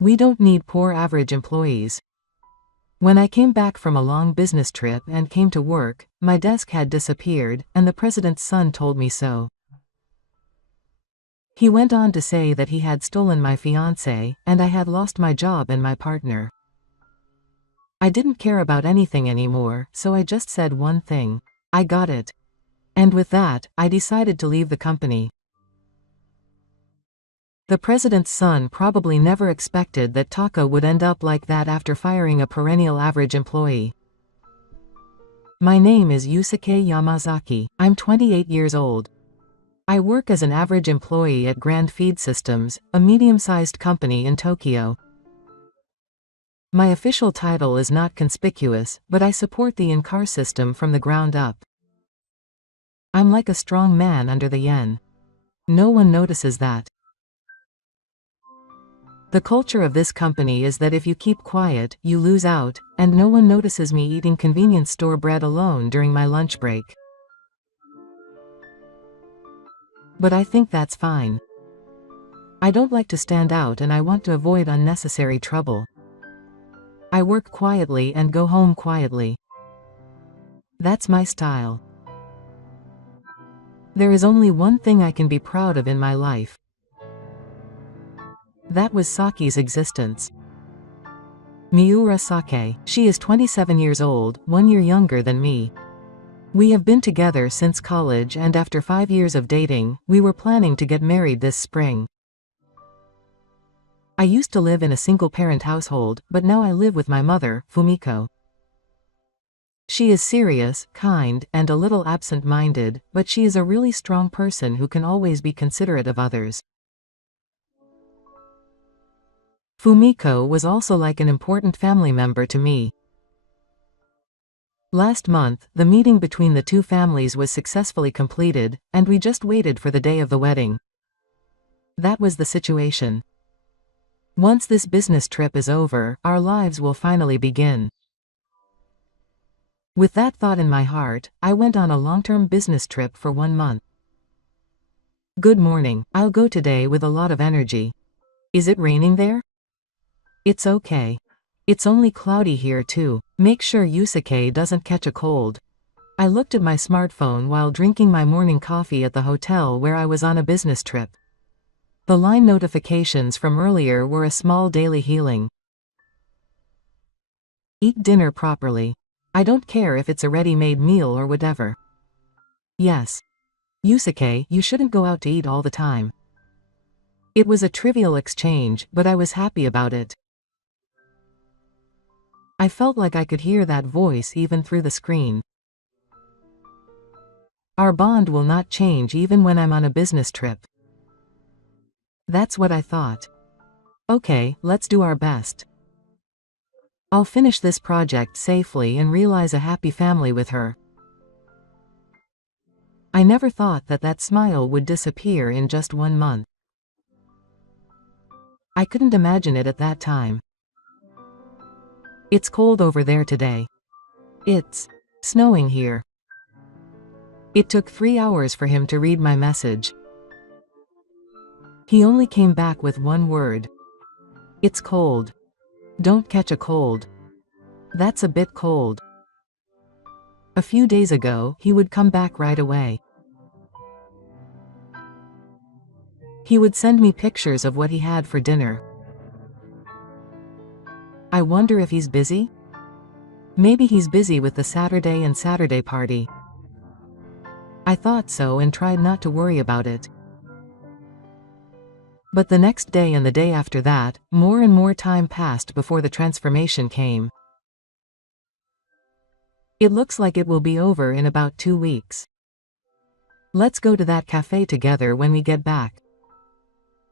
We don't need poor average employees. When I came back from a long business trip and came to work, my desk had disappeared, and the president's son told me so. He went on to say that he had stolen my fiancé, and I had lost my job and my partner. I didn't care about anything anymore, so I just said one thing. I got it. And with that, I decided to leave the company. The president's son probably never expected that Taka would end up like that after firing a perennial average employee. My name is Yusuke Yamazaki. I'm 28 years old. I work as an average employee at Grand Feed Systems, a medium-sized company in Tokyo. My official title is not conspicuous, but I support the in-car system from the ground up. I'm like a strong man under the yen. No one notices that. The culture of this company is that if you keep quiet, you lose out, and no one notices me eating convenience store bread alone during my lunch break. But I think that's fine. I don't like to stand out and I want to avoid unnecessary trouble. I work quietly and go home quietly. That's my style. There is only one thing I can be proud of in my life. That was Saki's existence. Miura Sake. She is 27 years old, 1 year younger than me. We have been together since college, and after 5 years of dating, we were planning to get married this spring. I used to live in a single-parent household, but now I live with my mother, Fumiko. She is serious, kind, and a little absent-minded, but she is a really strong person who can always be considerate of others. Fumiko was also like an important family member to me. Last month, the meeting between the two families was successfully completed, and we just waited for the day of the wedding. That was the situation. Once this business trip is over, our lives will finally begin. With that thought in my heart, I went on a long-term business trip for 1 month. Good morning. I'll go today with a lot of energy. Is it raining there? It's okay. It's only cloudy here too. Make sure Yusuke doesn't catch a cold. I looked at my smartphone while drinking my morning coffee at the hotel where I was on a business trip. The line notifications from earlier were a small daily healing. Eat dinner properly. I don't care if it's a ready-made meal or whatever. Yes. Yusuke, you shouldn't go out to eat all the time. It was a trivial exchange, but I was happy about it. I felt like I could hear that voice even through the screen. Our bond will not change even when I'm on a business trip. That's what I thought. Okay, let's do our best. I'll finish this project safely and realize a happy family with her. I never thought that that smile would disappear in just 1 month. I couldn't imagine it at that time. It's cold over there today. It's snowing here. It took 3 hours for him to read my message. He only came back with one word. It's cold. Don't catch a cold. That's a bit cold. A few days ago, he would come back right away. He would send me pictures of what he had for dinner. I wonder if he's busy? Maybe he's busy with the Saturday and Saturday party. I thought so and tried not to worry about it. But the next day and the day after that, more and more time passed before the transformation came. It looks like it will be over in about 2 weeks. Let's go to that cafe together when we get back.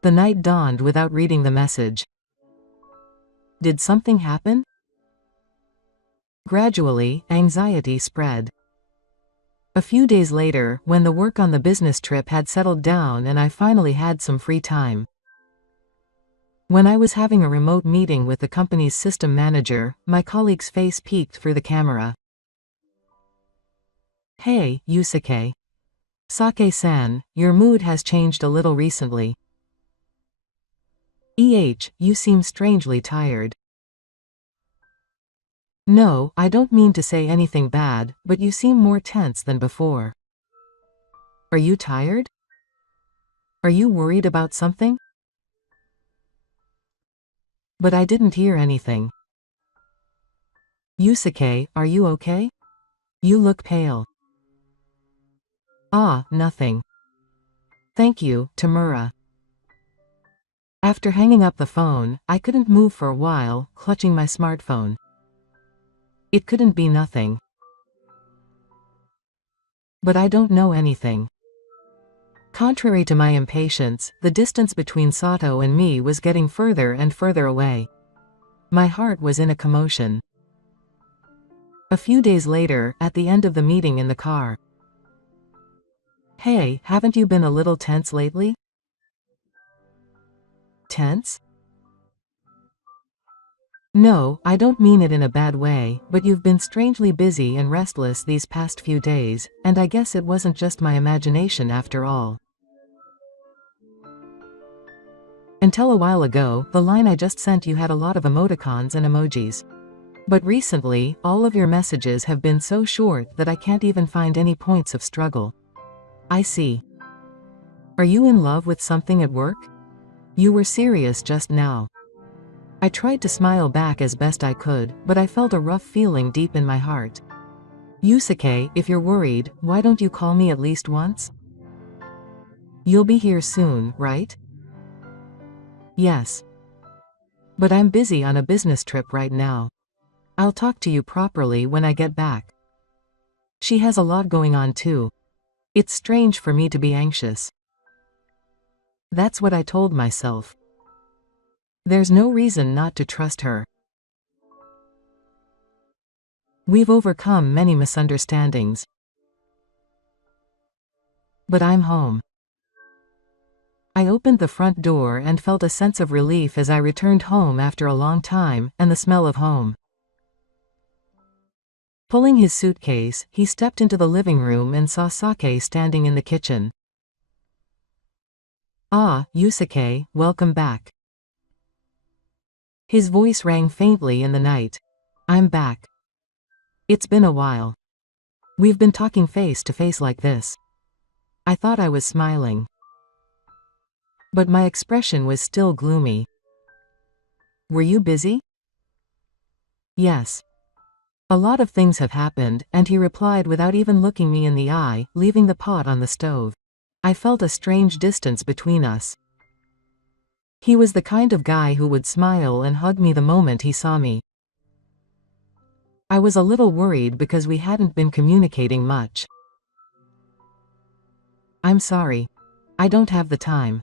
The night dawned without reading the message. Did something happen? Gradually, anxiety spread. A few days later, when the work on the business trip had settled down and I finally had some free time. When I was having a remote meeting with the company's system manager, my colleague's face peeked through the camera. Hey, Yusuke. Sake-san, your mood has changed a little recently. You seem strangely tired. No, I don't mean to say anything bad, but you seem more tense than before. Are you tired? Are you worried about something? But I didn't hear anything. Yusuke, are you okay? You look pale. Ah, nothing. Thank you, Tamura. After hanging up the phone, I couldn't move for a while, clutching my smartphone. It couldn't be nothing. But I don't know anything. Contrary to my impatience, the distance between Sato and me was getting further and further away. My heart was in a commotion. A few days later, at the end of the meeting in the car. Hey, haven't you been a little tense lately? Tense? No, I don't mean it in a bad way, but you've been strangely busy and restless these past few days, and I guess it wasn't just my imagination after all. Until a while ago, the line I just sent you had a lot of emoticons and emojis. But recently, all of your messages have been so short that I can't even find any points of struggle. I see. Are you in love with something at work? You were serious just now. I tried to smile back as best I could, but I felt a rough feeling deep in my heart. Yusuke, if you're worried, why don't you call me at least once? You'll be here soon, right? Yes. But I'm busy on a business trip right now. I'll talk to you properly when I get back. She has a lot going on too. It's strange for me to be anxious. That's what I told myself. There's no reason not to trust her. We've overcome many misunderstandings. But I'm home. I opened the front door and felt a sense of relief as I returned home after a long time, and the smell of home. Pulling his suitcase, he stepped into the living room and saw Sake standing in the kitchen. Ah, Yusuke, welcome back. His voice rang faintly in the night. I'm back. It's been a while. We've been talking face to face like this. I thought I was smiling. But my expression was still gloomy. Were you busy? Yes. A lot of things have happened, and he replied without even looking me in the eye, leaving the pot on the stove. I felt a strange distance between us. He was the kind of guy who would smile and hug me the moment he saw me. I was a little worried because we hadn't been communicating much. I'm sorry. I don't have the time.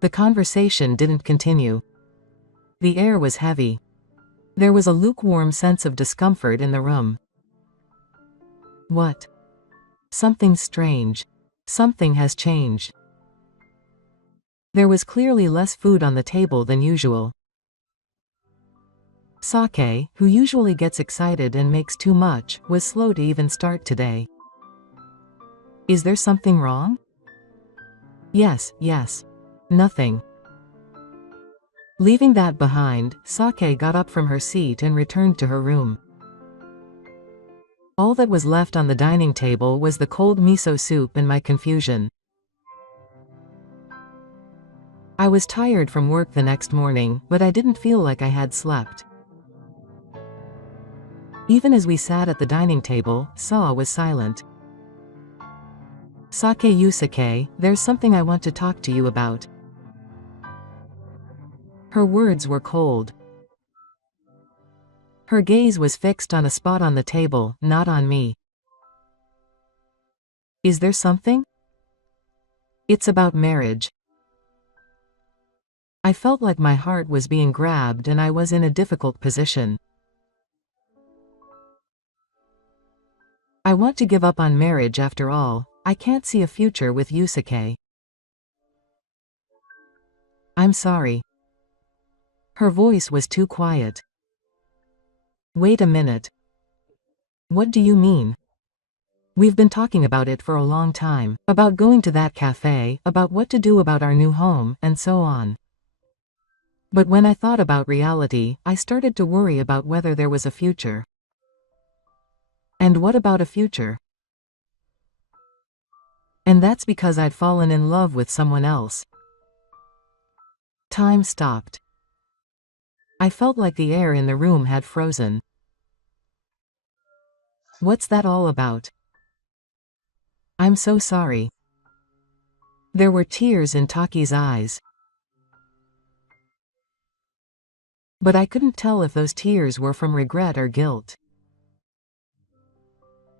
The conversation didn't continue. The air was heavy. There was a lukewarm sense of discomfort in the room. What? Something's strange. Something has changed. There was clearly less food on the table than usual. Sake, who usually gets excited and makes too much, was slow to even start today. Is there something wrong? Yes. Nothing. Leaving that behind, Sake got up from her seat and returned to her room. All that was left on the dining table was the cold miso soup and my confusion. I was tired from work the next morning, but I didn't feel like I had slept. Even as we sat at the dining table, Sa was silent. Sake Yusuke, there's something I want to talk to you about. Her words were cold. Her gaze was fixed on a spot on the table, not on me. Is there something? It's about marriage. I felt like my heart was being grabbed and I was in a difficult position. I want to give up on marriage after all. I can't see a future with Yusuke. I'm sorry. Her voice was too quiet. Wait a minute. What do you mean? We've been talking about it for a long time, about going to that cafe, about what to do about our new home, and so on. But when I thought about reality, I started to worry about whether there was a future. And what about a future? And that's because I'd fallen in love with someone else. Time stopped. I felt like the air in the room had frozen. What's that all about? I'm so sorry. There were tears in Taki's eyes. But I couldn't tell if those tears were from regret or guilt.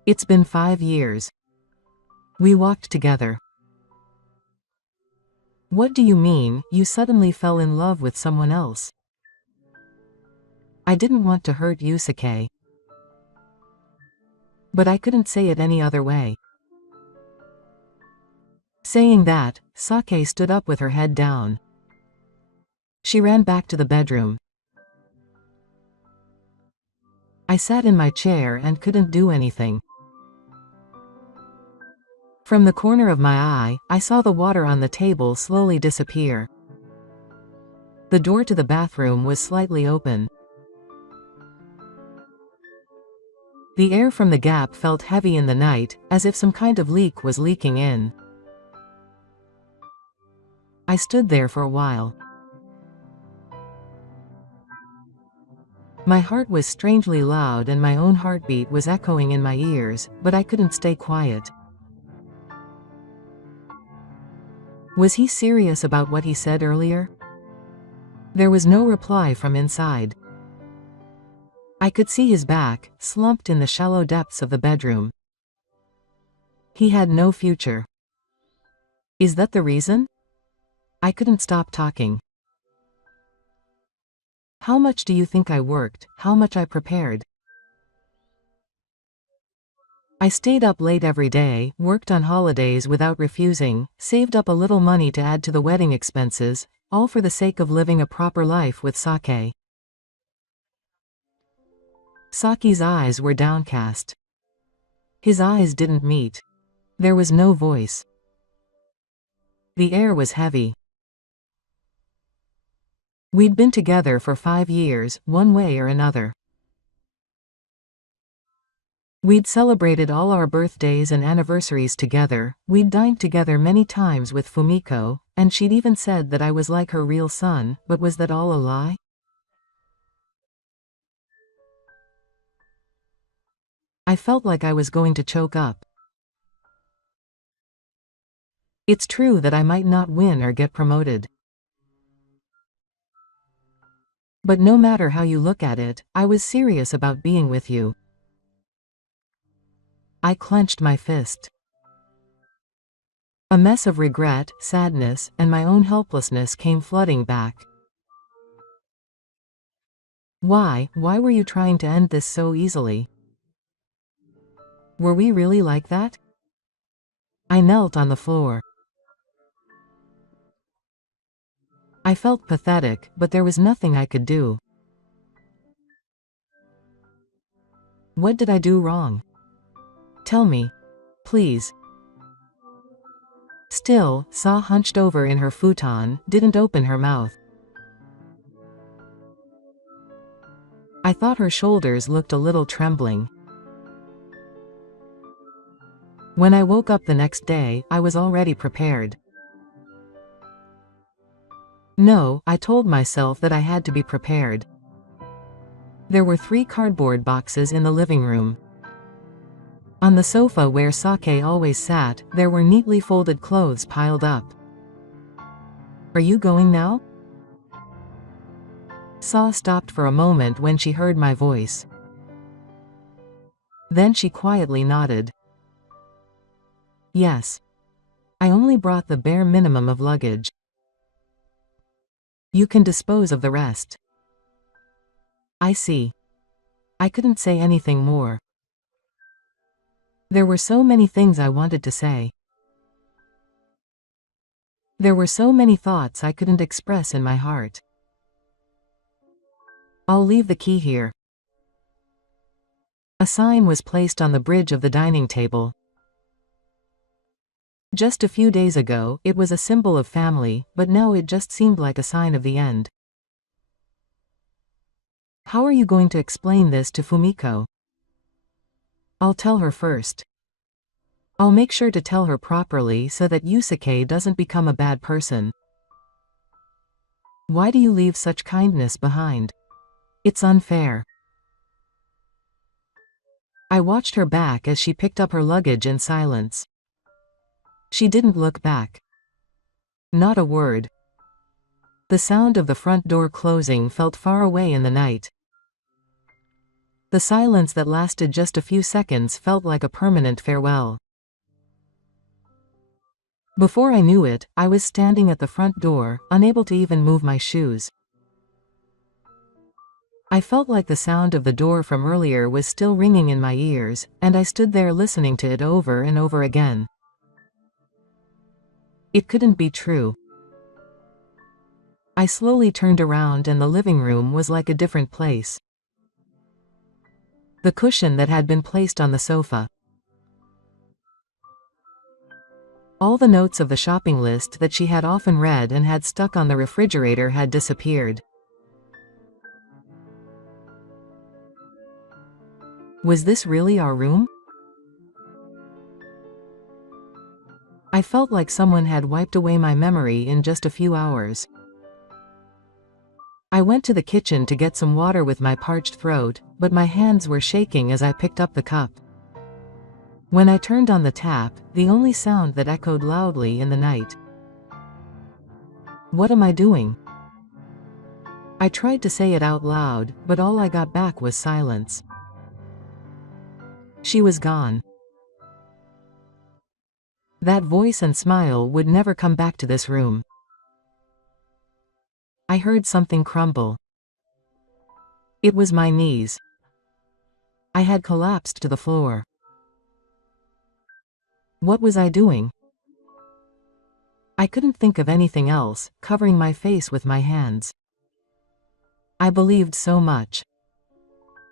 It's been 5 years. We walked together. What do you mean, you suddenly fell in love with someone else? I didn't want to hurt Yusuke. But I couldn't say it any other way. Saying that, Sake stood up with her head down. She ran back to the bedroom. I sat in my chair and couldn't do anything. From the corner of my eye, I saw the water on the table slowly disappear. The door to the bathroom was slightly open. The air from the gap felt heavy in the night, as if some kind of leak was leaking in. I stood there for a while. My heart was strangely loud and my own heartbeat was echoing in my ears, but I couldn't stay quiet. Was he serious about what he said earlier? There was no reply from inside. I could see his back, slumped in the shallow depths of the bedroom. He had no future. Is that the reason? I couldn't stop talking. How much do you think I worked, how much I prepared? I stayed up late every day, worked on holidays without refusing, saved up a little money to add to the wedding expenses, all for the sake of living a proper life with Sake. Saki's eyes were downcast. His eyes didn't meet. There was no voice. The air was heavy. We'd been together for 5 years, one way or another. We'd celebrated all our birthdays and anniversaries together, we'd dined together many times with Fumiko, and she'd even said that I was like her real son, but was that all a lie? I felt like I was going to choke up. It's true that I might not win or get promoted. But no matter how you look at it, I was serious about being with you. I clenched my fist. A mess of regret, sadness, and my own helplessness came flooding back. Why were you trying to end this so easily? Were we really like that? I knelt on the floor. I felt pathetic, but there was nothing I could do. What did I do wrong? Tell me. Please. Still, Sa hunched over in her futon, didn't open her mouth. I thought her shoulders looked a little trembling. When I woke up the next day, I was already prepared. No, I told myself that I had to be prepared. There were 3 cardboard boxes in the living room. On the sofa where Sake always sat, there were neatly folded clothes piled up. Are you going now? Sa stopped for a moment when she heard my voice. Then she quietly nodded. Yes. I only brought the bare minimum of luggage. You can dispose of the rest. I see. I couldn't say anything more. There were so many things I wanted to say. There were so many thoughts I couldn't express in my heart. I'll leave the key here. A sign was placed on the bridge of the dining table. Just a few days ago, it was a symbol of family, but now it just seemed like a sign of the end. How are you going to explain this to Fumiko? I'll tell her first. I'll make sure to tell her properly so that Yusuke doesn't become a bad person. Why do you leave such kindness behind? It's unfair. I watched her back as she picked up her luggage in silence. She didn't look back. Not a word. The sound of the front door closing felt far away in the night. The silence that lasted just a few seconds felt like a permanent farewell. Before I knew it, I was standing at the front door, unable to even move my shoes. I felt like the sound of the door from earlier was still ringing in my ears, and I stood there listening to it over and over again. It couldn't be true. I slowly turned around and the living room was like a different place. The cushion that had been placed on the sofa. All the notes of the shopping list that she had often read and had stuck on the refrigerator had disappeared. Was this really our room? I felt like someone had wiped away my memory in just a few hours. I went to the kitchen to get some water with my parched throat, but my hands were shaking as I picked up the cup. When I turned on the tap, the only sound that echoed loudly in the night. What am I doing? I tried to say it out loud, but all I got back was silence. She was gone. That voice and smile would never come back to this room. I heard something crumble. It was my knees. I had collapsed to the floor. What was I doing? I couldn't think of anything else, covering my face with my hands. I believed so much.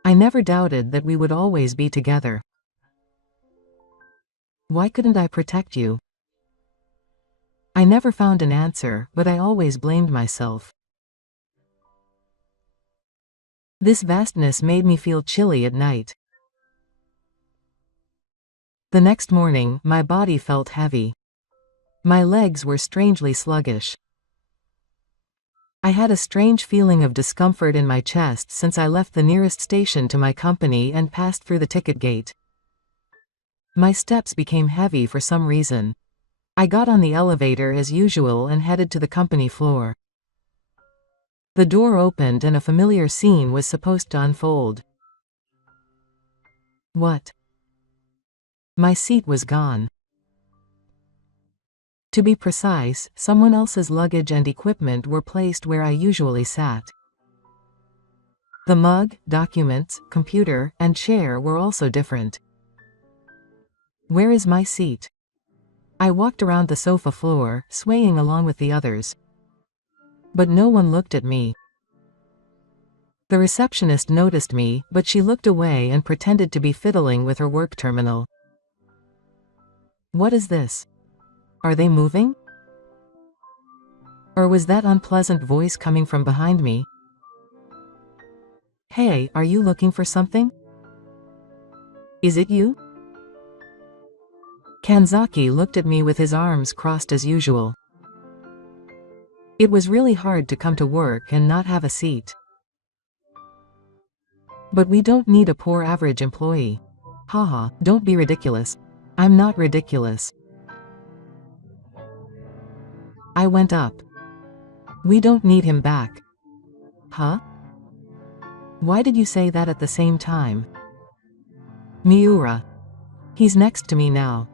I never doubted that we would always be together. Why couldn't I protect you? I never found an answer, but I always blamed myself. This vastness made me feel chilly at night. The next morning, my body felt heavy. My legs were strangely sluggish. I had a strange feeling of discomfort in my chest since I left the nearest station to my company and passed through the ticket gate. My steps became heavy for some reason. I got on the elevator as usual and headed to the company floor. The door opened and a familiar scene was supposed to unfold. What? My seat was gone. To be precise, someone else's luggage and equipment were placed where I usually sat. The mug, documents, computer, and chair were also different. Where is my seat? I walked around the sofa floor, swaying along with the others. But no one looked at me. The receptionist noticed me, but she looked away and pretended to be fiddling with her work terminal. What is this? Are they moving? Or was that unpleasant voice coming from behind me? Hey, are you looking for something? Is it you? Kanzaki looked at me with his arms crossed as usual. It was really hard to come to work and not have a seat. But we don't need a poor average employee. Haha, don't be ridiculous. I'm not ridiculous. I went up. We don't need him back. Huh? Why did you say that at the same time? Miura. He's next to me now.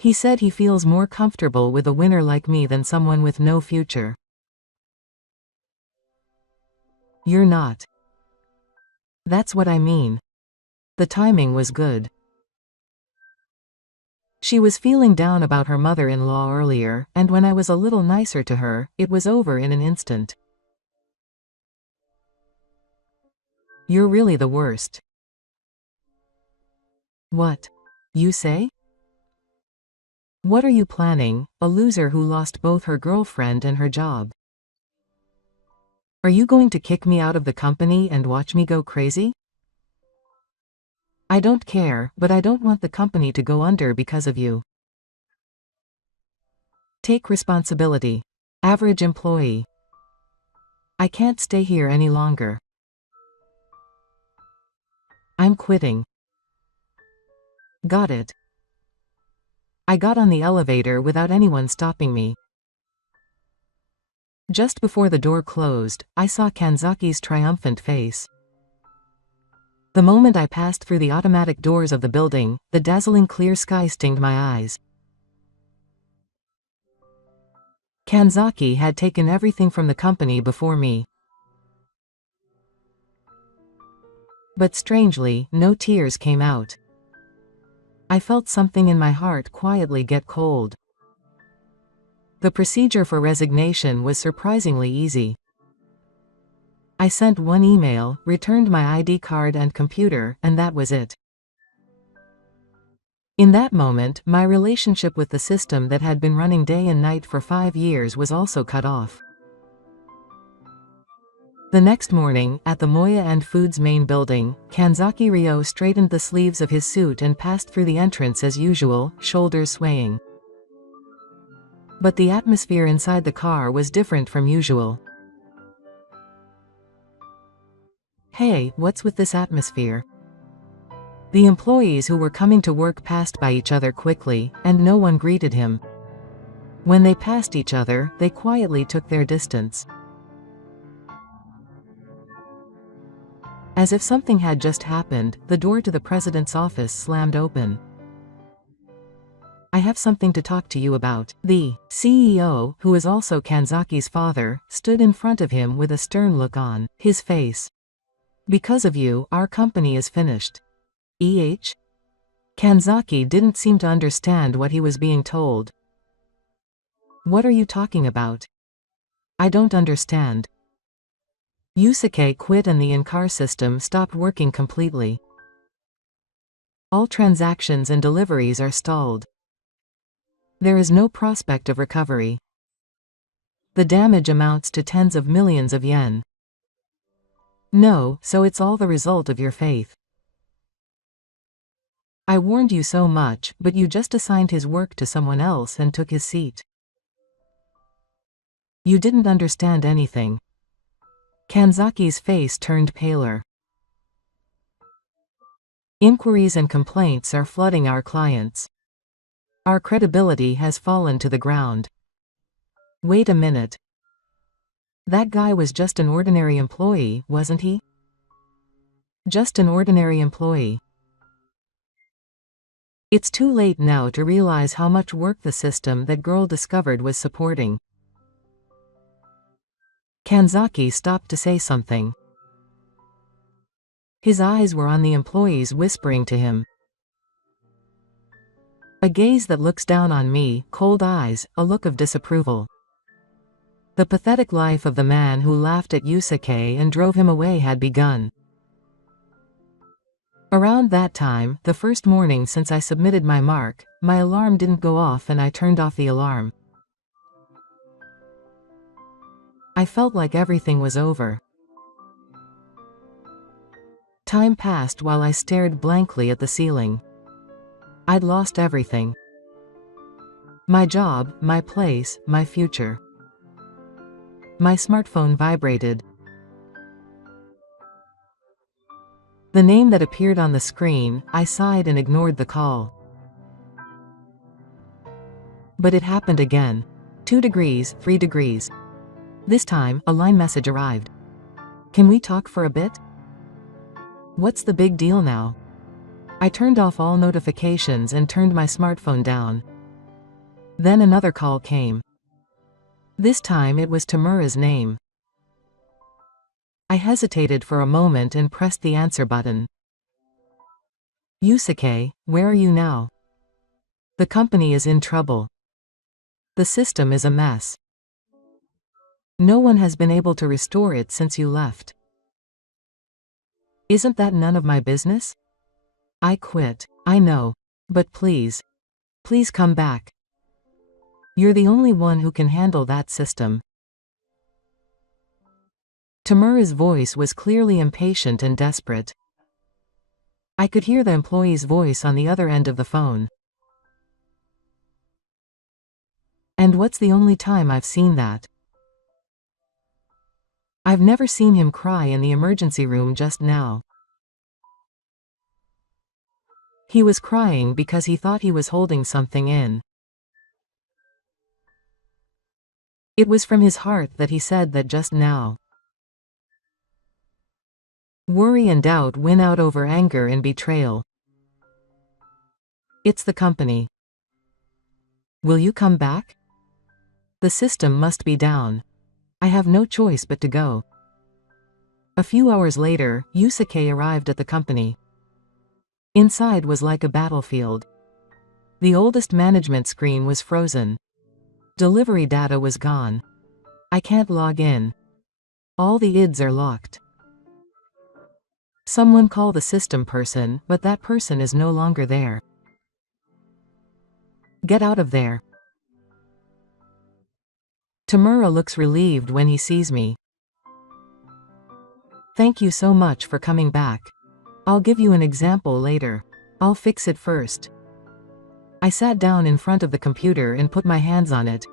He said he feels more comfortable with a winner like me than someone with no future. You're not. That's what I mean. The timing was good. She was feeling down about her mother-in-law earlier, and when I was a little nicer to her, it was over in an instant. You're really the worst. What? You say? What are you planning, a loser who lost both her girlfriend and her job? Are you going to kick me out of the company and watch me go crazy? I don't care, but I don't want the company to go under because of you. Take responsibility. Average employee. I can't stay here any longer. I'm quitting. Got it. I got on the elevator without anyone stopping me. Just before the door closed, I saw Kanzaki's triumphant face. The moment I passed through the automatic doors of the building, the dazzling clear sky stinged my eyes. Kanzaki had taken everything from the company before me. But strangely, no tears came out. I felt something in my heart quietly get cold. The procedure for resignation was surprisingly easy. I sent one email, returned my ID card and computer, and that was it. In that moment, my relationship with the system that had been running day and night for 5 years was also cut off. The next morning, at the Moya and Foods main building, Kanzaki Ryo straightened the sleeves of his suit and passed through the entrance as usual, shoulders swaying. But the atmosphere inside the car was different from usual. Hey, what's with this atmosphere? The employees who were coming to work passed by each other quickly, and no one greeted him. When they passed each other, they quietly took their distance. As if something had just happened, the door to the president's office slammed open. I have something to talk to you about. The CEO, who is also Kanzaki's father, stood in front of him with a stern look on his face. Because of you, our company is finished. Kanzaki didn't seem to understand what he was being told. What are you talking about? I don't understand. Yusuke quit and the in-car system stopped working completely. All transactions and deliveries are stalled. There is no prospect of recovery. The damage amounts to tens of millions of yen. No, so it's all the result of your faith. I warned you so much, but you just assigned his work to someone else and took his seat. You didn't understand anything. Kanzaki's face turned paler. Inquiries and complaints are flooding our clients. Our credibility has fallen to the ground. Wait a minute. That guy was just an ordinary employee, wasn't he? Just an ordinary employee. It's too late now to realize how much work the system that girl discovered was supporting. Kanzaki stopped to say something. His eyes were on the employees whispering to him. A gaze that looks down on me, cold eyes, a look of disapproval. The pathetic life of the man who laughed at Yusuke and drove him away had begun. Around that time, the first morning since I submitted my mark, my alarm didn't go off and I turned off the alarm. I felt like everything was over. Time passed while I stared blankly at the ceiling. I'd lost everything. My job, my place, my future. My smartphone vibrated. The name that appeared on the screen, I sighed and ignored the call. But it happened again. 2 degrees, 3 degrees. This time, a line message arrived. Can we talk for a bit? What's the big deal now? I turned off all notifications and turned my smartphone down. Then another call came. This time it was Tamura's name. I hesitated for a moment and pressed the answer button. Yusuke, where are you now? The company is in trouble. The system is a mess. No one has been able to restore it since you left. Isn't that none of my business? I quit, I know. But please. Please come back. You're the only one who can handle that system. Tamura's voice was clearly impatient and desperate. I could hear the employee's voice on the other end of the phone. And what's the only time I've seen that? I've never seen him cry in the emergency room just now. He was crying because he thought he was holding something in. It was from his heart that he said that just now. Worry and doubt win out over anger and betrayal. It's the company. Will you come back? The system must be down. I have no choice but to go. A few hours later, Yusuke arrived at the company. Inside was like a battlefield. The oldest management screen was frozen. Delivery data was gone. I can't log in. All the IDs are locked. Someone call the system person, but that person is no longer there. Get out of there. Tamura looks relieved when he sees me. Thank you so much for coming back. I'll give you an example later. I'll fix it first. I sat down in front of the computer and put my hands on it.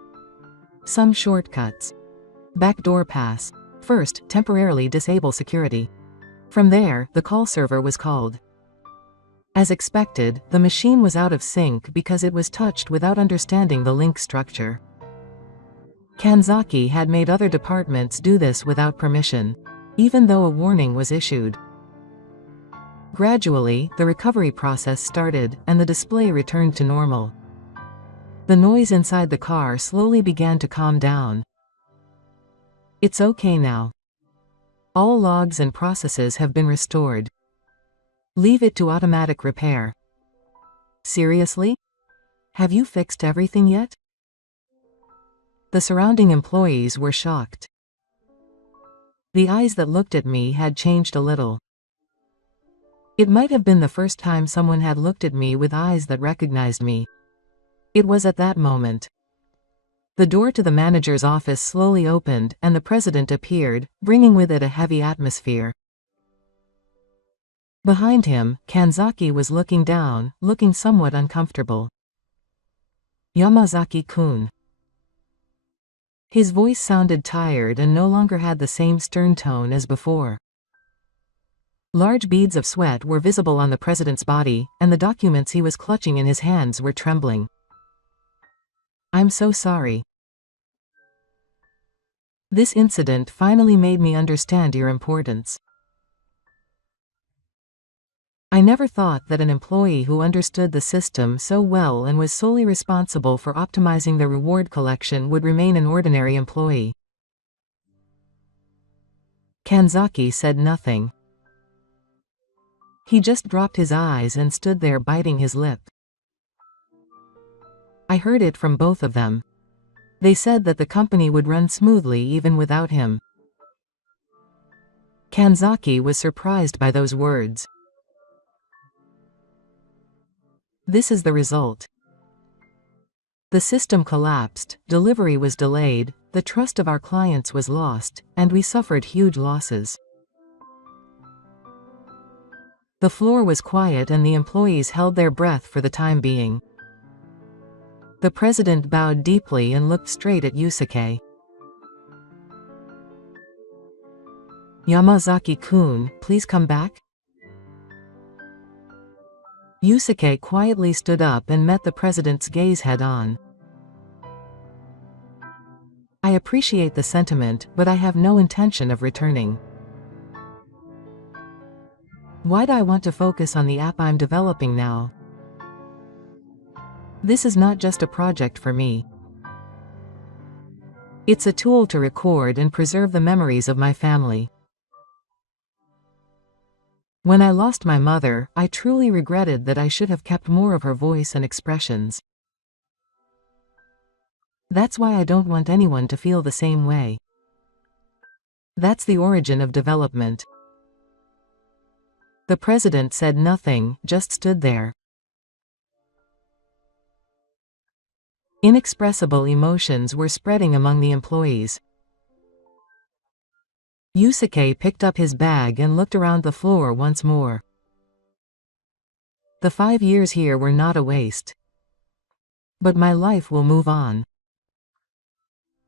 Some shortcuts. Backdoor pass. First, temporarily disable security. From there, the call server was called. As expected, the machine was out of sync because it was touched without understanding the link structure. Kanzaki had made other departments do this without permission, even though a warning was issued. Gradually, the recovery process started, and the display returned to normal. The noise inside the car slowly began to calm down. It's okay now. All logs and processes have been restored. Leave it to automatic repair. Seriously? Have you fixed everything yet? The surrounding employees were shocked. The eyes that looked at me had changed a little. It might have been the first time someone had looked at me with eyes that recognized me. It was at that moment. The door to the manager's office slowly opened, and the president appeared, bringing with it a heavy atmosphere. Behind him, Kanzaki was looking down, looking somewhat uncomfortable. Yamazaki-kun. His voice sounded tired and no longer had the same stern tone as before. Large beads of sweat were visible on the president's body, and the documents he was clutching in his hands were trembling. I'm so sorry. This incident finally made me understand your importance. I never thought that an employee who understood the system so well and was solely responsible for optimizing the reward collection would remain an ordinary employee. Kanzaki said nothing. He just dropped his eyes and stood there biting his lip. I heard it from both of them. They said that the company would run smoothly even without him. Kanzaki was surprised by those words. This is the result. The system collapsed, delivery was delayed, the trust of our clients was lost, and we suffered huge losses. The floor was quiet and the employees held their breath for the time being. The president bowed deeply and looked straight at Yusuke. Yamazaki-kun, please come back. Yusuke quietly stood up and met the president's gaze head-on. I appreciate the sentiment, but I have no intention of returning. Why'd I want to focus on the app I'm developing now? This is not just a project for me. It's a tool to record and preserve the memories of my family. When I lost my mother, I truly regretted that I should have kept more of her voice and expressions. That's why I don't want anyone to feel the same way. That's the origin of development. The president said nothing, just stood there. Inexpressible emotions were spreading among the employees. Yusuke picked up his bag and looked around the floor once more. The 5 years here were not a waste. But my life will move on.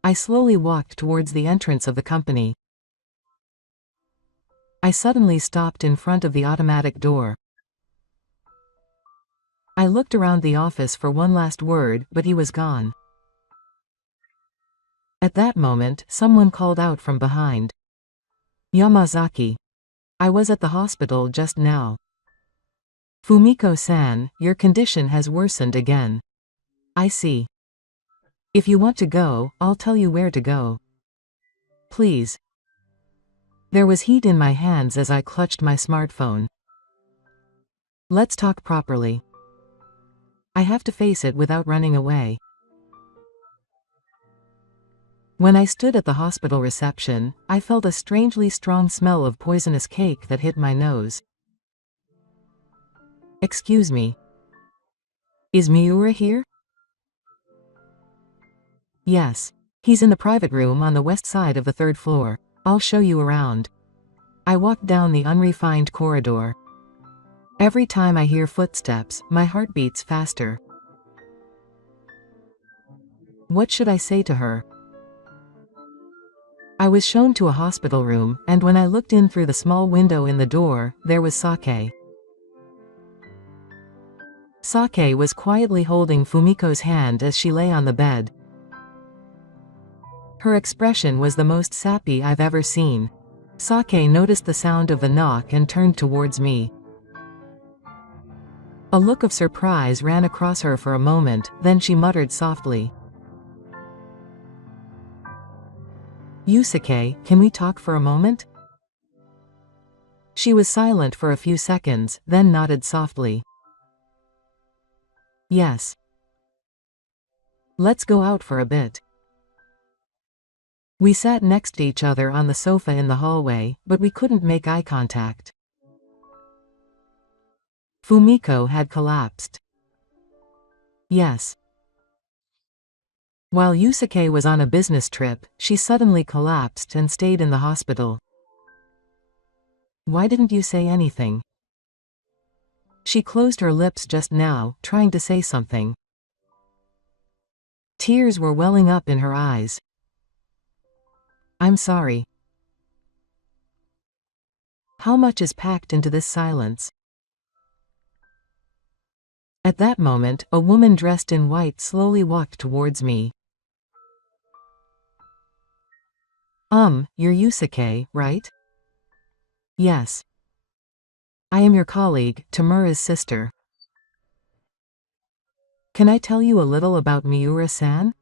I slowly walked towards the entrance of the company. I suddenly stopped in front of the automatic door. I looked around the office for one last word, but he was gone. At that moment, someone called out from behind. Yamazaki. I was at the hospital just now. Fumiko-san, your condition has worsened again. I see. If you want to go, I'll tell you where to go. Please. There was heat in my hands as I clutched my smartphone. Let's talk properly. I have to face it without running away. When I stood at the hospital reception, I felt a strangely strong smell of poisonous cake that hit my nose. Excuse me. Is Miura here? Yes. He's in the private room on the west side of the 3rd floor. I'll show you around. I walked down the unrefined corridor. Every time I hear footsteps, my heart beats faster. What should I say to her? I was shown to a hospital room, and when I looked in through the small window in the door, there was Sake. Sake was quietly holding Fumiko's hand as she lay on the bed. Her expression was the most sappy I've ever seen. Sake noticed the sound of the knock and turned towards me. A look of surprise ran across her for a moment, then she muttered softly. Yusuke, can we talk for a moment? She was silent for a few seconds, then nodded softly. Yes. Let's go out for a bit. We sat next to each other on the sofa in the hallway, but we couldn't make eye contact. Fumiko had collapsed. Yes. While Yusuke was on a business trip, she suddenly collapsed and stayed in the hospital. Why didn't you say anything? She closed her lips just now, trying to say something. Tears were welling up in her eyes. I'm sorry. How much is packed into this silence? At that moment, a woman dressed in white slowly walked towards me. You're Yusuke, right? Yes. I am your colleague, Tamura's sister. Can I tell you a little about Miura-san?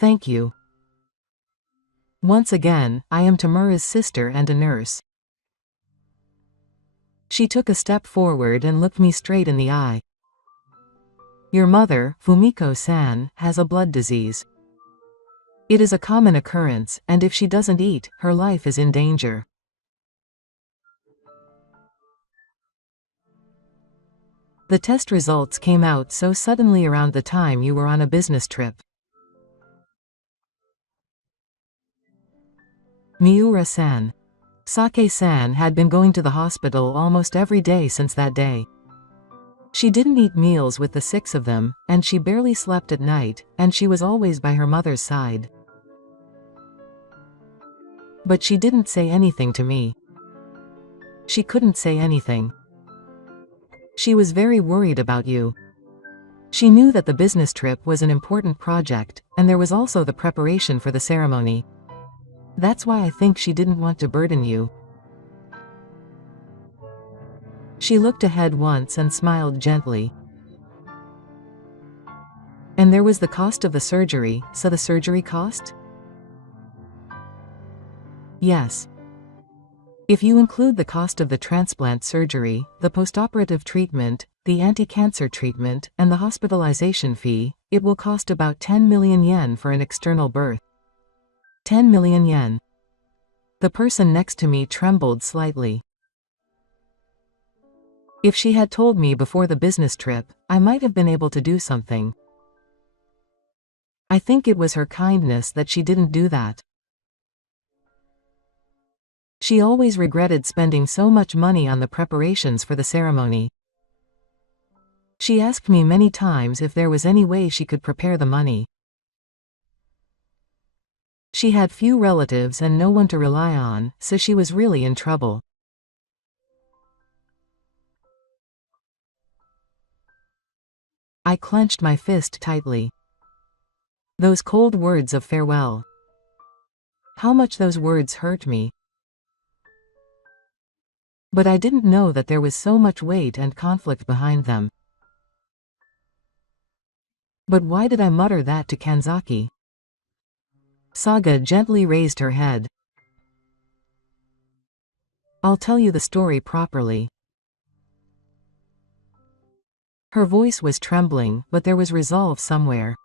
Thank you. Once again, I am Tamura's sister and a nurse. She took a step forward and looked me straight in the eye. Your mother, Fumiko-san, has a blood disease. It is a common occurrence, and if she doesn't eat, her life is in danger. The test results came out so suddenly around the time you were on a business trip. Miura-san. Sake-san had been going to the hospital almost every day since that day. She didn't eat meals with the 6 of them, and she barely slept at night, and she was always by her mother's side. But she didn't say anything to me. She couldn't say anything. She was very worried about you. She knew that the business trip was an important project, and there was also the preparation for the ceremony. That's why I think she didn't want to burden you. She looked ahead once and smiled gently. And there was the cost of the surgery, so the surgery cost? Yes. If you include the cost of the transplant surgery, the postoperative treatment, the anti-cancer treatment, and the hospitalization fee, it will cost about 10 million yen for an external birth. 10 million yen. The person next to me trembled slightly. If she had told me before the business trip, I might have been able to do something. I think it was her kindness that she didn't do that. She always regretted spending so much money on the preparations for the ceremony. She asked me many times if there was any way she could prepare the money. She had few relatives and no one to rely on, so she was really in trouble. I clenched my fist tightly. Those cold words of farewell. How much those words hurt me. But I didn't know that there was so much weight and conflict behind them. But why did I mutter that to Kanzaki? Saga gently raised her head. I'll tell you the story properly. Her voice was trembling, but there was resolve somewhere.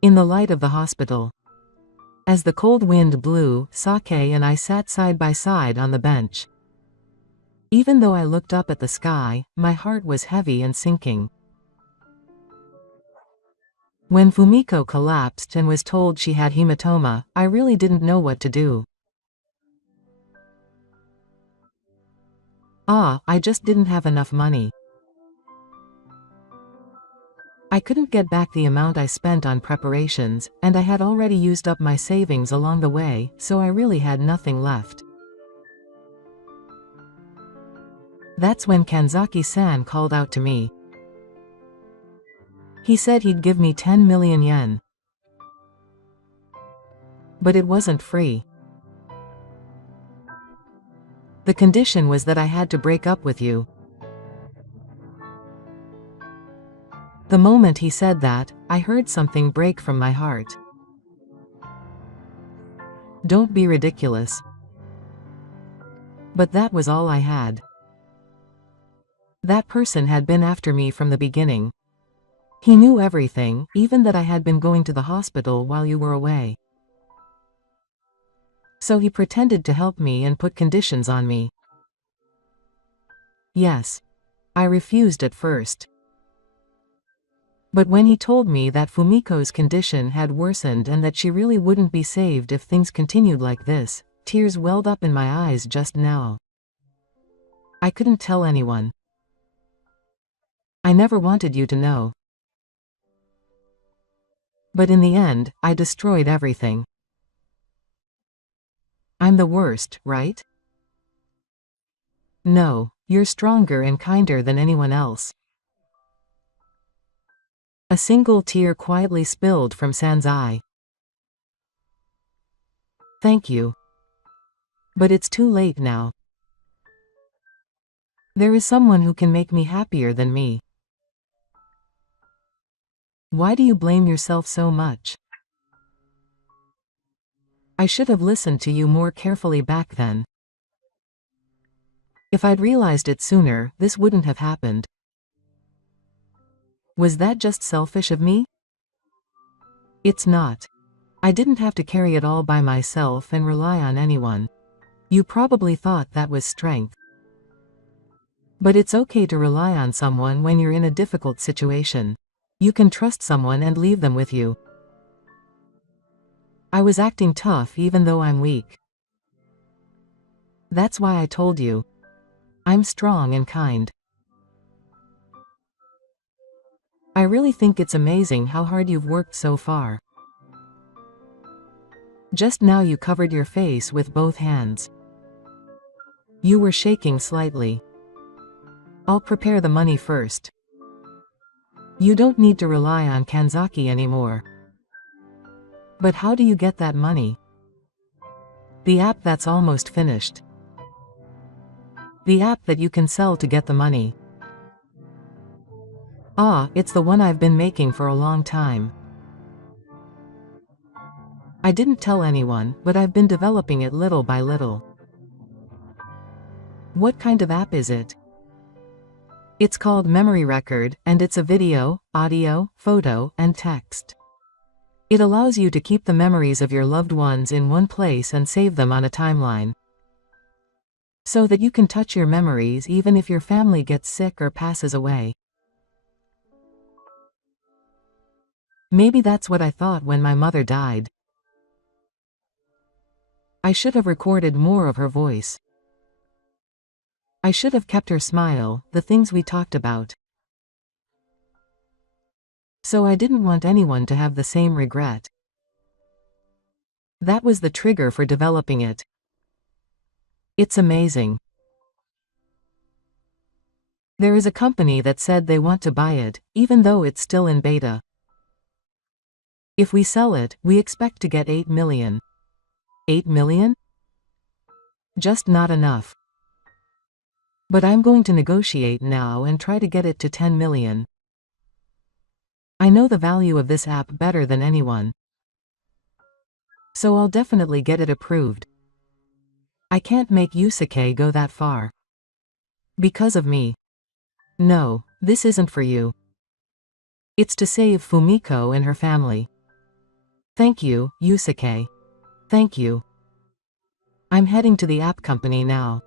In the light of the hospital. As the cold wind blew, Sake and I sat side by side on the bench. Even though I looked up at the sky, my heart was heavy and sinking. When Fumiko collapsed and was told she had hematoma, I really didn't know what to do. I just didn't have enough money. I couldn't get back the amount I spent on preparations, and I had already used up my savings along the way, so I really had nothing left. That's when Kanzaki-san called out to me. He said he'd give me 10 million yen. But it wasn't free. The condition was that I had to break up with you. The moment he said that, I heard something break from my heart. Don't be ridiculous. But that was all I had. That person had been after me from the beginning. He knew everything, even that I had been going to the hospital while you were away. So he pretended to help me and put conditions on me. Yes. I refused at first. But when he told me that Fumiko's condition had worsened and that she really wouldn't be saved if things continued like this, tears welled up in my eyes just now. I couldn't tell anyone. I never wanted you to know. But in the end, I destroyed everything. I'm the worst, right? No, you're stronger and kinder than anyone else. A single tear quietly spilled from San's eye. Thank you. But it's too late now. There is someone who can make me happier than me. Why do you blame yourself so much? I should have listened to you more carefully back then. If I'd realized it sooner, this wouldn't have happened. Was that just selfish of me? It's not. I didn't have to carry it all by myself and rely on anyone. You probably thought that was strength. But it's okay to rely on someone when you're in a difficult situation. You can trust someone and leave them with you. I was acting tough even though I'm weak. That's why I told you. I'm strong and kind. I really think it's amazing how hard you've worked so far. Just now you covered your face with both hands. You were shaking slightly. I'll prepare the money first. You don't need to rely on Kanzaki anymore. But how do you get that money? The app that's almost finished. The app that you can sell to get the money. It's the one I've been making for a long time. I didn't tell anyone, but I've been developing it little by little. What kind of app is it? It's called Memory Record, and it's a video, audio, photo, and text. It allows you to keep the memories of your loved ones in one place and save them on a timeline. So that you can touch your memories even if your family gets sick or passes away. Maybe that's what I thought when my mother died. I should have recorded more of her voice. I should have kept her smile, the things we talked about. So I didn't want anyone to have the same regret. That was the trigger for developing it. It's amazing. There is a company that said they want to buy it, even though it's still in beta. If we sell it, we expect to get 8 million. 8 million? Just not enough. But I'm going to negotiate now and try to get it to 10 million. I know the value of this app better than anyone. So I'll definitely get it approved. I can't make Yusuke go that far. Because of me. No, this isn't for you. It's to save Fumiko and her family. Thank you, Yusuke. Thank you. I'm heading to the app company now.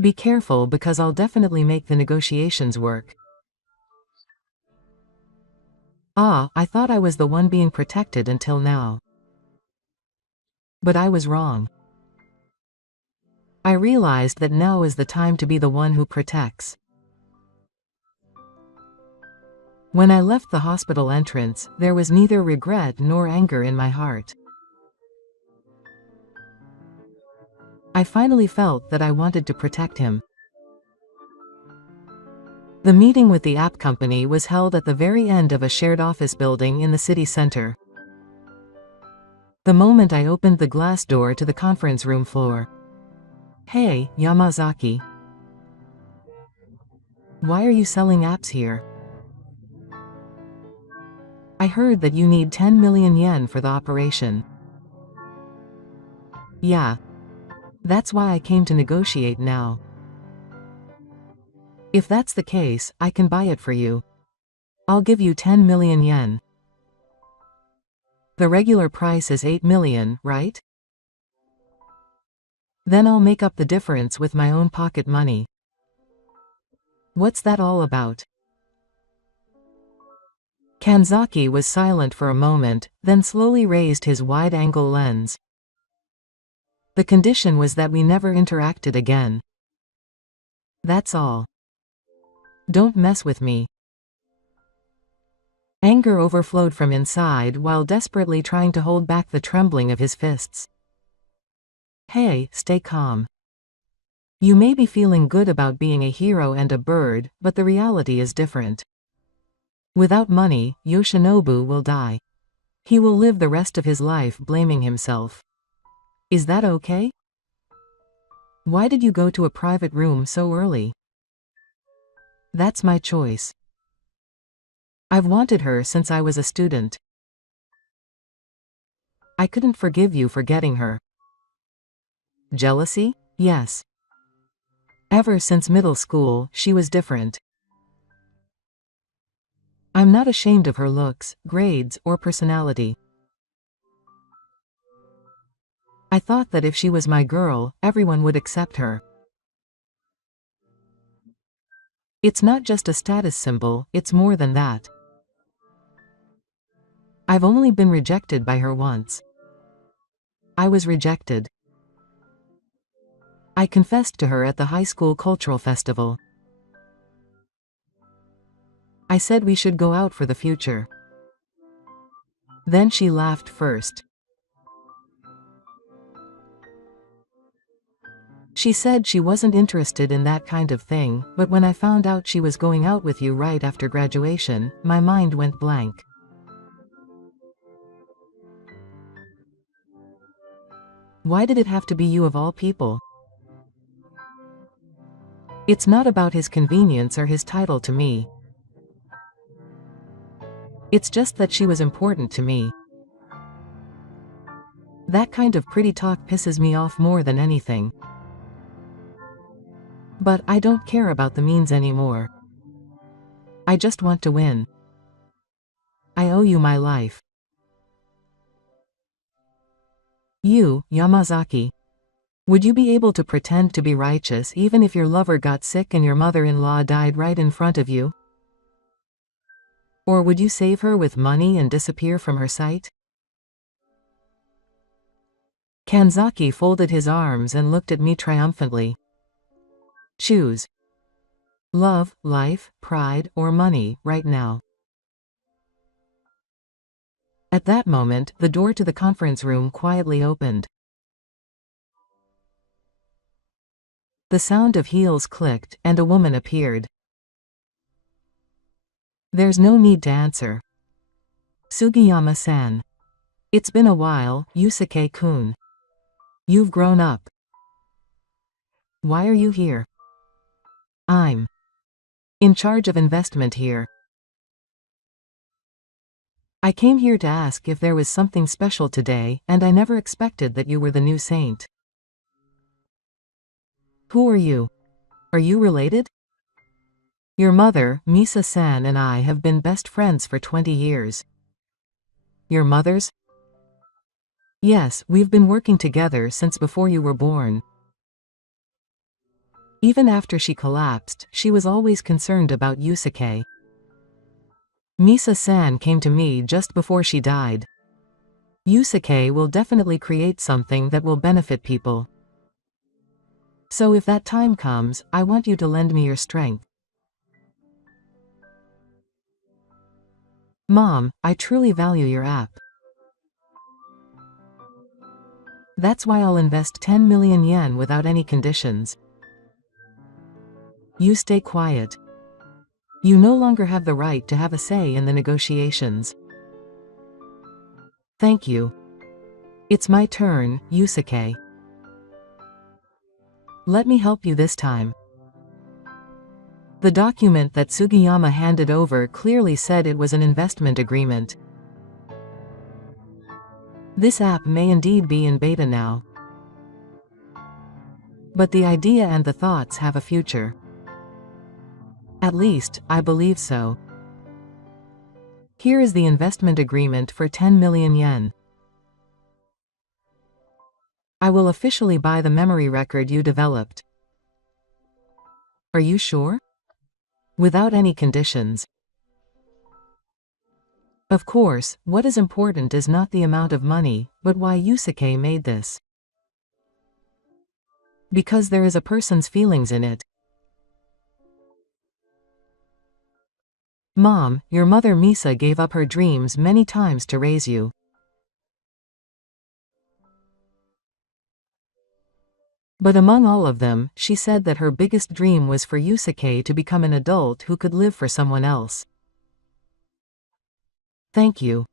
Be careful because I'll definitely make the negotiations work. Ah, I thought I was the one being protected until now. But I was wrong. I realized that now is the time to be the one who protects. When I left the hospital entrance, there was neither regret nor anger in my heart. I finally felt that I wanted to protect him. The meeting with the app company was held at the very end of a shared office building in the city center. The moment I opened the glass door to the conference room floor. Hey, Yamazaki. Why are you selling apps here? I heard that you need 10 million yen for the operation. Yeah. That's why I came to negotiate now. If that's the case, I can buy it for you. I'll give you 10 million yen. The regular price is 8 million, right? Then I'll make up the difference with my own pocket money. What's that all about? Kanzaki was silent for a moment, then slowly raised his wide-angle lens. The condition was that we never interacted again. That's all. Don't mess with me. Anger overflowed from inside while desperately trying to hold back the trembling of his fists. Hey, stay calm. You may be feeling good about being a hero and a bird, but the reality is different. Without money, Yoshinobu will die. He will live the rest of his life blaming himself. Is that okay? Why did you go to a private room so early? That's my choice. I've wanted her since I was a student. I couldn't forgive you for getting her. Jealousy? Yes. Ever since middle school, she was different. I'm not ashamed of her looks, grades, or personality. I thought that if she was my girl, everyone would accept her. It's not just a status symbol, it's more than that. I've only been rejected by her once. I was rejected. I confessed to her at the high school cultural festival. I said we should go out for the future. Then she laughed first. She said she wasn't interested in that kind of thing, but when I found out she was going out with you right after graduation, my mind went blank. Why did it have to be you of all people? It's not about his convenience or his title to me. It's just that she was important to me. That kind of pretty talk pisses me off more than anything. But I don't care about the means anymore. I just want to win. I owe you my life. You, Yamazaki. Would you be able to pretend to be righteous even if your lover got sick and your mother-in-law died right in front of you? Or would you save her with money and disappear from her sight? Kanzaki folded his arms and looked at me triumphantly. Choose. Love, life, pride, or money, right now. At that moment, the door to the conference room quietly opened. The sound of heels clicked, and a woman appeared. There's no need to answer. Sugiyama-san. It's been a while, Yusuke-kun. You've grown up. Why are you here? I'm in charge of investment here. I came here to ask if there was something special today, and I never expected that you were the new saint. Who are you? Are you related? Your mother, Misa-san, and I have been best friends for 20 years. Your mother's? Yes, we've been working together since before you were born. Even after she collapsed, she was always concerned about Yusuke. Misa-san came to me just before she died. Yusuke will definitely create something that will benefit people. So if that time comes, I want you to lend me your strength. Mom, I truly value your app. That's why I'll invest 10 million yen without any conditions. You stay quiet. You no longer have the right to have a say in the negotiations. Thank you. It's my turn, Yusuke. Let me help you this time. The document that Sugiyama handed over clearly said it was an investment agreement. This app may indeed be in beta now. But the idea and the thoughts have a future. At least, I believe so. Here is the investment agreement for 10 million yen. I will officially buy the memory record you developed. Are you sure? Without any conditions. Of course, what is important is not the amount of money, but why Yusuke made this. Because there is a person's feelings in it. Mom, your mother Misa gave up her dreams many times to raise you. But among all of them, she said that her biggest dream was for Yusuke to become an adult who could live for someone else. Thank you.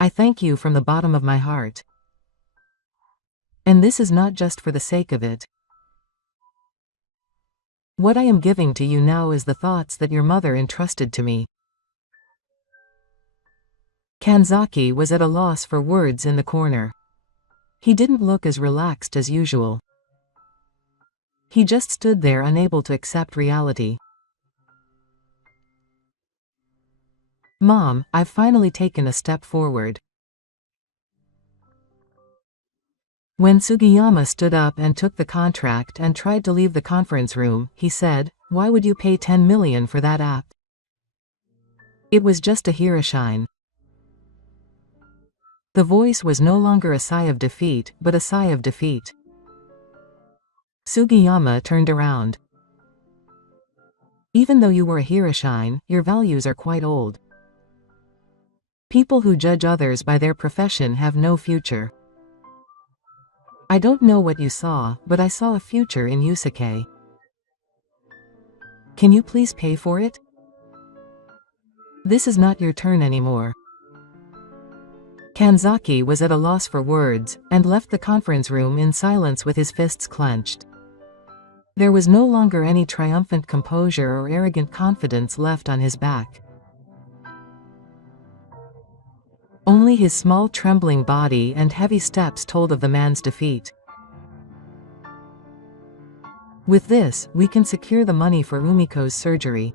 I thank you from the bottom of my heart. And this is not just for the sake of it. What I am giving to you now is the thoughts that your mother entrusted to me. Kanzaki was at a loss for words in the corner. He didn't look as relaxed as usual. He just stood there unable to accept reality. Mom, I've finally taken a step forward. When Sugiyama stood up and took the contract and tried to leave the conference room, he said, "Why would you pay 10 million for that app?" It was just a Hirashine. The voice was no longer a sigh of defeat, but a sigh of defeat. Sugiyama turned around. Even though you were a Hirashine, your values are quite old. People who judge others by their profession have no future. I don't know what you saw, but I saw a future in Yusuke. Can you please pay for it? This is not your turn anymore. Kanzaki was at a loss for words, and left the conference room in silence with his fists clenched. There was no longer any triumphant composure or arrogant confidence left on his back. Only his small trembling body and heavy steps told of the man's defeat. With this, we can secure the money for Umiko's surgery.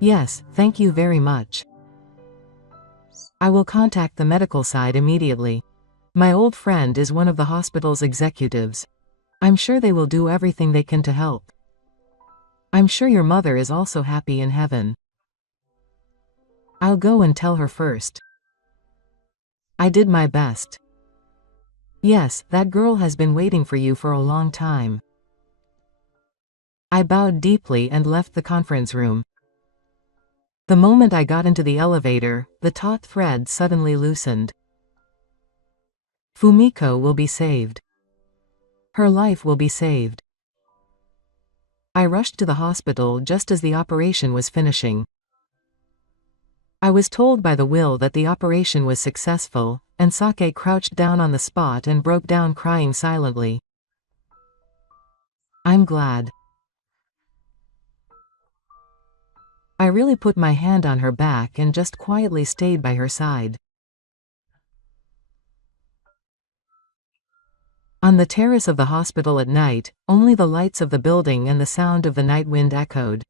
Yes, thank you very much. I will contact the medical side immediately. My old friend is one of the hospital's executives. I'm sure they will do everything they can to help. I'm sure your mother is also happy in heaven. I'll go and tell her first. I did my best. Yes, that girl has been waiting for you for a long time. I bowed deeply and left the conference room. The moment I got into the elevator, the taut thread suddenly loosened. Fumiko will be saved. Her life will be saved. I rushed to the hospital just as the operation was finishing. I was told by the will that the operation was successful, and Sake crouched down on the spot and broke down crying silently. I'm glad. I really put my hand on her back and just quietly stayed by her side. On the terrace of the hospital at night, only the lights of the building and the sound of the night wind echoed.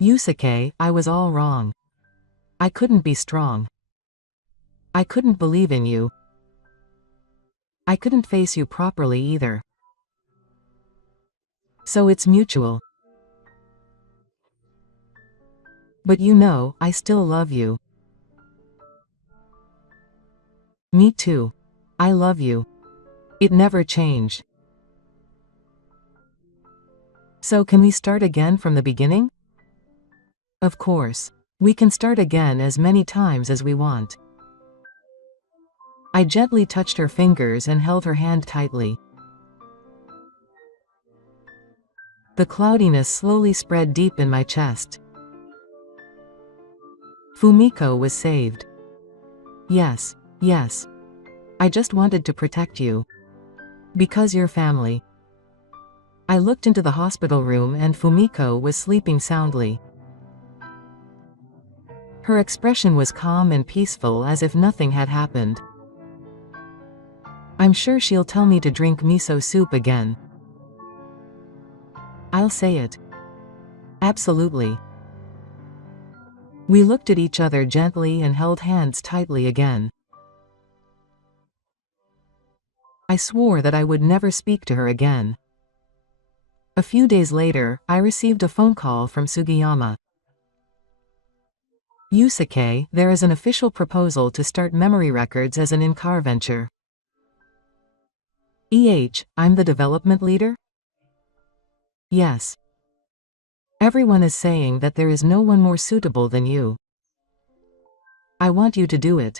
Yusuke, I was all wrong. I couldn't be strong. I couldn't believe in you. I couldn't face you properly either. So it's mutual. But you know, I still love you. Me too. I love you. It never changed. So can we start again from the beginning? Of course. We can start again as many times as we want. I gently touched her fingers and held her hand tightly. The cloudiness slowly spread deep in my chest. Fumiko was saved. Yes, yes. I just wanted to protect you. Because you're family. I looked into the hospital room and Fumiko was sleeping soundly. Her expression was calm and peaceful as if nothing had happened. I'm sure she'll tell me to drink miso soup again. I'll say it. Absolutely. We looked at each other gently and held hands tightly again. I swore that I would never speak to her again. A few days later, I received a phone call from Sugiyama. Yusuke, there is an official proposal to start Memory Records as an in-car venture. I'm the development leader? Yes. Everyone is saying that there is no one more suitable than you. I want you to do it.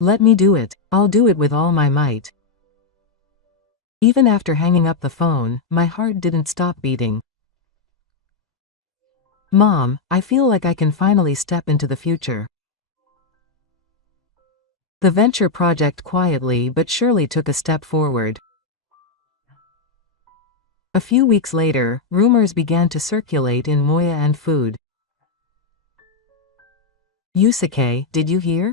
Let me do it. I'll do it with all my might. Even after hanging up the phone, my heart didn't stop beating. Mom, I feel like I can finally step into the future. The venture project quietly but surely took a step forward. A few weeks later, rumors began to circulate in Moya and Food. Yusuke, did you hear?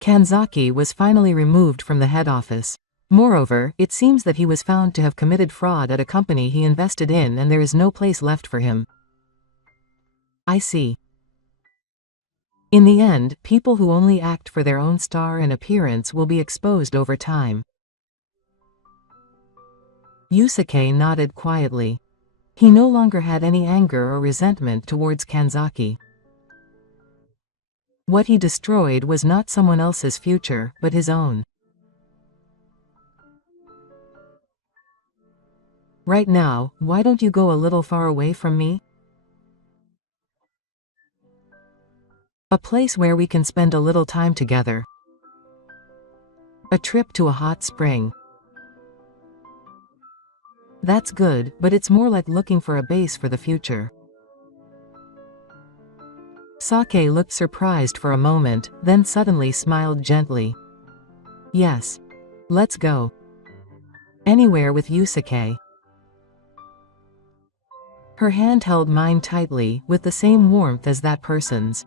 Kanzaki was finally removed from the head office. Moreover, it seems that he was found to have committed fraud at a company he invested in and there is no place left for him. I see. In the end, people who only act for their own star and appearance will be exposed over time. Yusuke nodded quietly. He no longer had any anger or resentment towards Kanzaki. What he destroyed was not someone else's future, but his own. Right now, why don't you go a little far away from me? A place where we can spend a little time together. A trip to a hot spring. That's good, but it's more like looking for a base for the future. Sake looked surprised for a moment, then suddenly smiled gently. Yes. Let's go. Anywhere with Yusuke. Her hand held mine tightly, with the same warmth as that person's.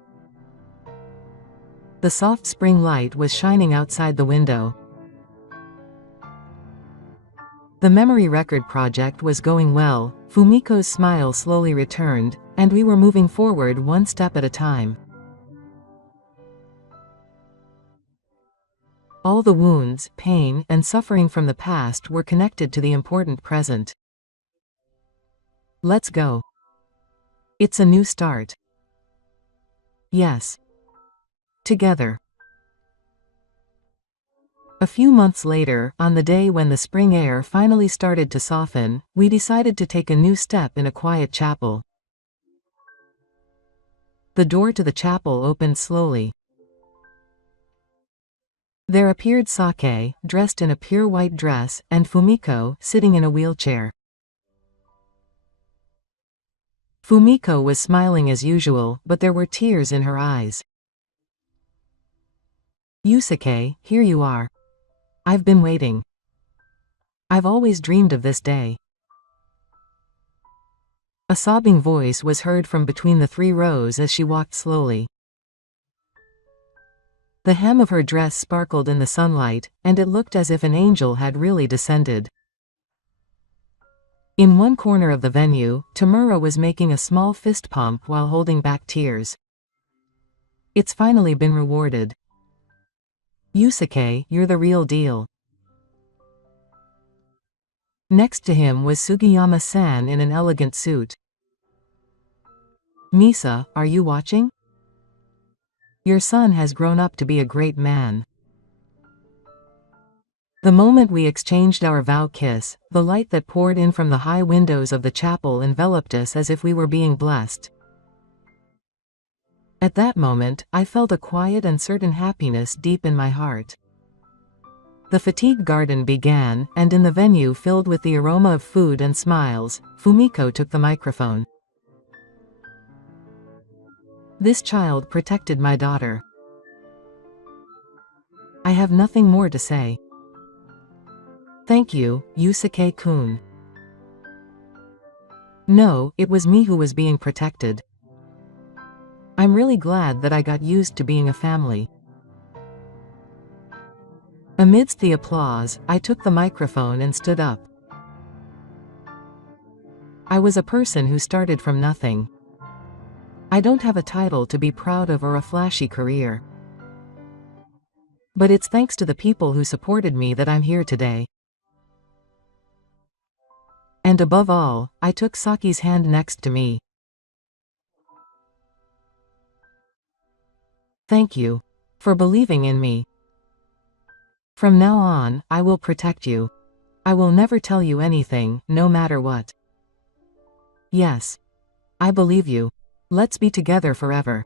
The soft spring light was shining outside the window. The memory record project was going well, Fumiko's smile slowly returned, and we were moving forward one step at a time. All the wounds, pain, and suffering from the past were connected to the important present. Let's go. It's a new start. Yes. Together. A few months later, on the day when the spring air finally started to soften, we decided to take a new step in a quiet chapel. The door to the chapel opened slowly. There appeared Sake, dressed in a pure white dress, and Fumiko, sitting in a wheelchair. Fumiko was smiling as usual, but there were tears in her eyes. "Yusuke, here you are. I've been waiting. I've always dreamed of this day." A sobbing voice was heard from between the 3 rows as she walked slowly. The hem of her dress sparkled in the sunlight, and it looked as if an angel had really descended. In one corner of the venue, Tamura was making a small fist pump while holding back tears. "It's finally been rewarded. Yusuke, you're the real deal." Next to him was Sugiyama-san in an elegant suit. "Misa, are you watching? Your son has grown up to be a great man." The moment we exchanged our vow kiss, the light that poured in from the high windows of the chapel enveloped us as if we were being blessed. At that moment, I felt a quiet and certain happiness deep in my heart. The fatigue garden began, and in the venue filled with the aroma of food and smiles, Fumiko took the microphone. "This child protected my daughter. I have nothing more to say. Thank you, Yusuke-kun. No, it was me who was being protected. I'm really glad that I got used to being a family." Amidst the applause, I took the microphone and stood up. I was a person who started from nothing. I don't have a title to be proud of or a flashy career. But it's thanks to the people who supported me that I'm here today. And above all, I took Saki's hand next to me. Thank you for believing in me. From now on, I will protect you. I will never tell you anything, no matter what. Yes. I believe you. Let's be together forever."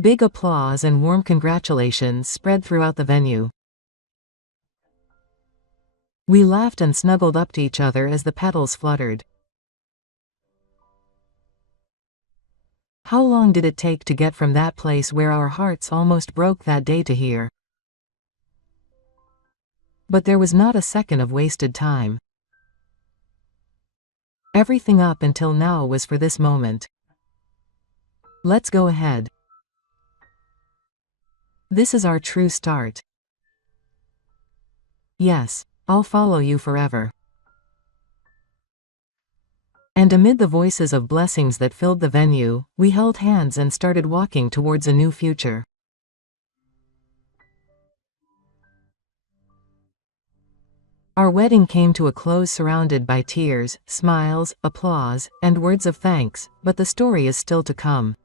Big applause and warm congratulations spread throughout the venue. We laughed and snuggled up to each other as the petals fluttered. How long did it take to get from that place where our hearts almost broke that day to here? But there was not a second of wasted time. Everything up until now was for this moment. Let's go ahead. This is our true start. Yes, I'll follow you forever. And amid the voices of blessings that filled the venue, we held hands and started walking towards a new future. Our wedding came to a close surrounded by tears, smiles, applause, and words of thanks, but the story is still to come.